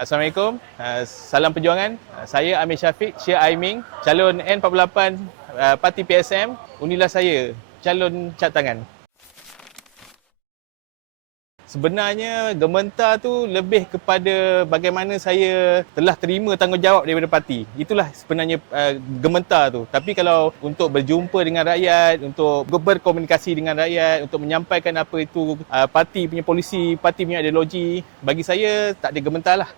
Assalamualaikum, salam perjuangan. Saya Amir Syafiq, Syir Aiming, calon N48 Parti PSM. Unilah saya, calon cat tangan. Sebenarnya gementar tu lebih kepada bagaimana saya telah terima tanggungjawab daripada parti. Itulah sebenarnya gementar tu. Tapi kalau untuk berjumpa dengan rakyat, untuk berkomunikasi dengan rakyat, untuk menyampaikan apa itu parti punya polisi, parti punya ideologi, bagi saya tak ada gementar lah.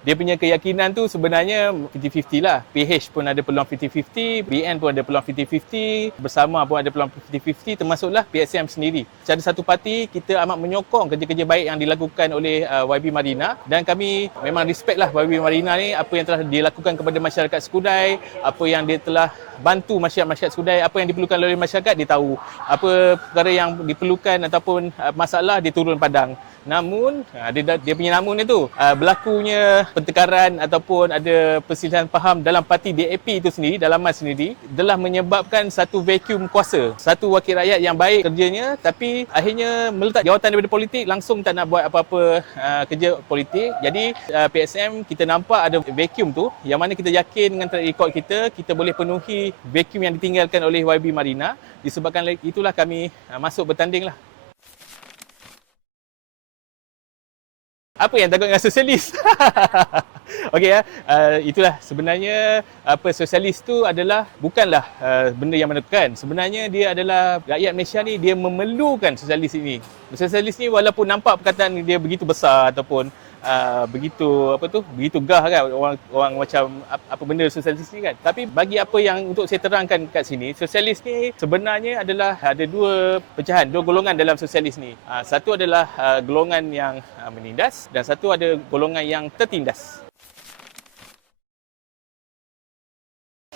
Dia punya keyakinan tu sebenarnya 50-50 lah. PH pun ada peluang 50-50, BN pun ada peluang 50-50, Bersama pun ada peluang 50-50, termasuklah PSM sendiri. Secara satu parti, kita amat menyokong kerja-kerja baik yang dilakukan oleh YB Marina, dan kami memang respect lah YB Marina ni, apa yang telah dilakukan kepada masyarakat Skudai, apa yang dia telah bantu masyarakat Skudai, apa yang diperlukan oleh masyarakat dia tahu. Apa perkara yang diperlukan ataupun masalah dia turun padang. Namun, dia punya namun itu, berlakunya pertengkaran ataupun ada perselisihan faham dalam parti DAP itu sendiri, dalaman sendiri, telah menyebabkan satu vacuum kuasa. Satu wakil rakyat yang baik kerjanya, tapi akhirnya meletak jawatan daripada politik, langsung tak nak buat apa-apa kerja politik. Jadi, PSM kita nampak ada vacuum tu, yang mana kita yakin dengan track record kita boleh penuhi vacuum yang ditinggalkan oleh YB Marina. Disebabkan itulah kami masuk bertanding lah. Apa yang takut dengan sosialis? Okey ya, itulah sebenarnya apa sosialis tu adalah bukanlah benda yang menentukan. Sebenarnya dia adalah rakyat Malaysia ni, dia memerlukan sosialis ini. Sosialis ni walaupun nampak perkataan dia begitu besar ataupun begitu gah kan, orang macam apa benda sosialis ni kan. Tapi bagi apa yang untuk saya terangkan kat sini, sosialis ni sebenarnya adalah ada dua pecahan, dua golongan dalam sosialis ni. Satu adalah golongan yang menindas dan satu ada golongan yang tertindas.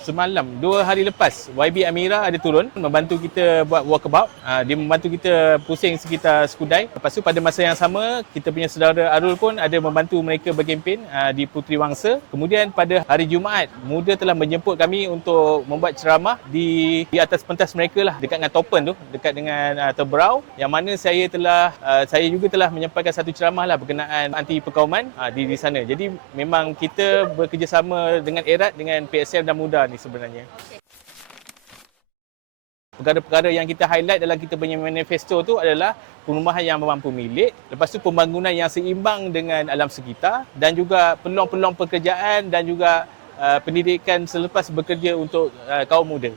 Semalam, 2 hari lepas, YB Amira ada turun membantu kita buat walkabout. Dia membantu kita pusing sekitar Skudai. Lepas tu pada masa yang sama, kita punya saudara Arul pun ada membantu mereka berkempen di Puteri Wangsa. Kemudian pada hari Jumaat, Muda telah menjemput kami untuk membuat ceramah di atas pentas mereka lah, dekat dengan Topen tu, dekat dengan Tebrau. Yang mana saya juga telah menyampaikan satu ceramah lah berkenaan anti perkauman di sana. Jadi memang kita bekerjasama dengan erat dengan PSM dan Muda ni sebenarnya. Perkara-perkara yang kita highlight dalam kita punya manifesto tu adalah perumahan yang mampu milik, lepas tu pembangunan yang seimbang dengan alam sekitar, dan juga peluang-peluang pekerjaan dan juga pendidikan selepas bekerja untuk kaum muda.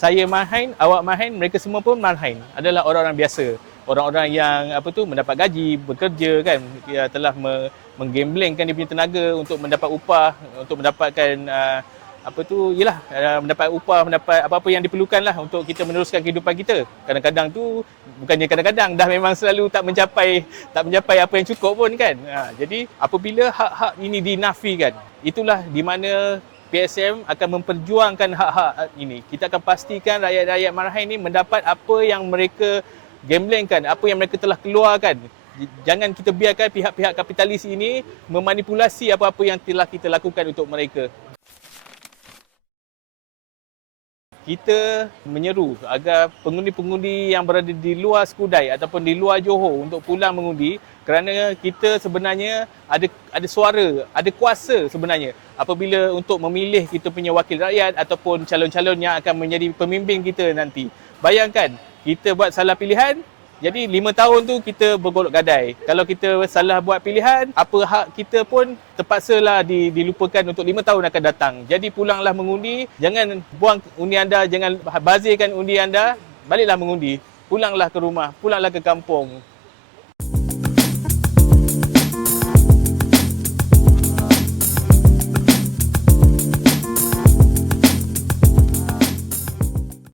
Saya marhain, awak marhain, mereka semua pun marhain. Adalah orang-orang biasa. Orang-orang yang mendapat gaji, bekerja kan, dia telah menggamblingkan dia punya tenaga untuk mendapat upah, untuk mendapatkan mendapat upah, mendapat apa-apa yang diperlukan lah untuk kita meneruskan kehidupan kita. Kadang-kadang tu, bukannya kadang-kadang, dah memang selalu tak mencapai apa yang cukup pun kan. Jadi apabila hak-hak ini dinafikan, itulah di mana PSM akan memperjuangkan hak-hak ini. Kita akan pastikan rakyat-rakyat Marhain ini mendapat apa yang mereka gamblingkan, apa yang mereka telah keluarkan. Jangan kita biarkan pihak-pihak kapitalis ini memanipulasi apa-apa yang telah kita lakukan untuk mereka. Kita menyeru agar pengundi-pengundi yang berada di luar Skudai ataupun di luar Johor untuk pulang mengundi, kerana kita sebenarnya ada suara, ada kuasa sebenarnya apabila untuk memilih kita punya wakil rakyat ataupun calon-calon yang akan menjadi pemimpin kita nanti. Bayangkan, kita buat salah pilihan, jadi 5 tahun tu kita bergolok gadai. Kalau kita salah buat pilihan, apa hak kita pun terpaksalah dilupakan untuk 5 tahun akan datang. Jadi pulanglah mengundi, jangan buang undi anda, jangan bazirkan undi anda, baliklah mengundi. Pulanglah ke rumah, pulanglah ke kampung.